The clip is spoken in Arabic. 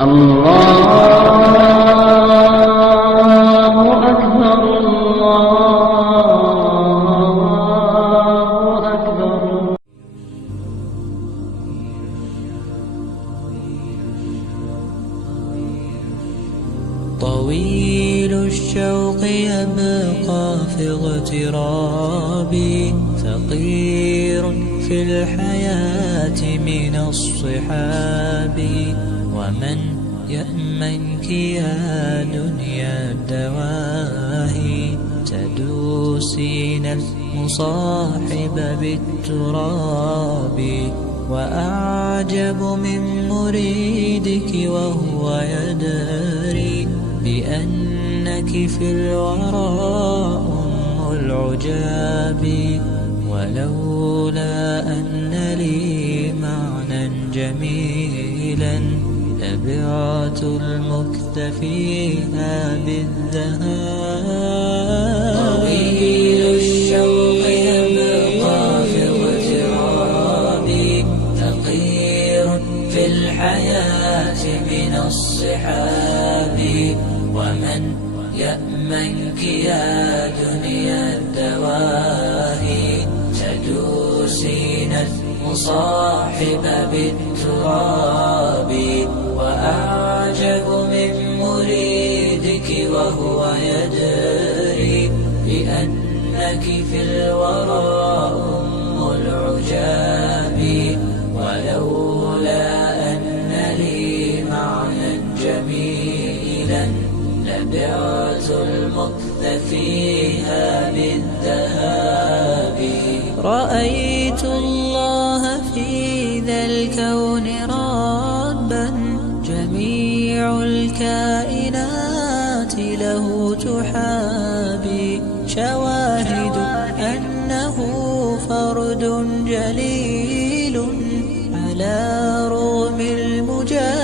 الله أكبر الله أكبر. طويل الشوق يبقى في اغترابي، ثقير في الحياة من الصحاب، ومن يأمنك يا دنيا الدواهي، تدوسين المصاحب بالتراب، وأعجب من مريدك وهو يدري بأنك في الورى أم العجاب، ولولا أن لي معنى جميلا لبعت المكث فيها بالذهاب. طويل الشوق يبقى في اغترابي، ثقير في الحياة من الصحاب، ومن يأمنك يا دنيا الدواهي، تدوسين المصاحب بالتراب، وأعجب من مريدك وهو يدري بأنك في الورى أم العجاب، ولولا أن لي معنى جميلا لبعت المكث فيها بالذهاب. رأيت الله في ذا الكون ربا، جميع الكائنات له تحابي، شواهد أنه فرد جليل على رغم المجاهد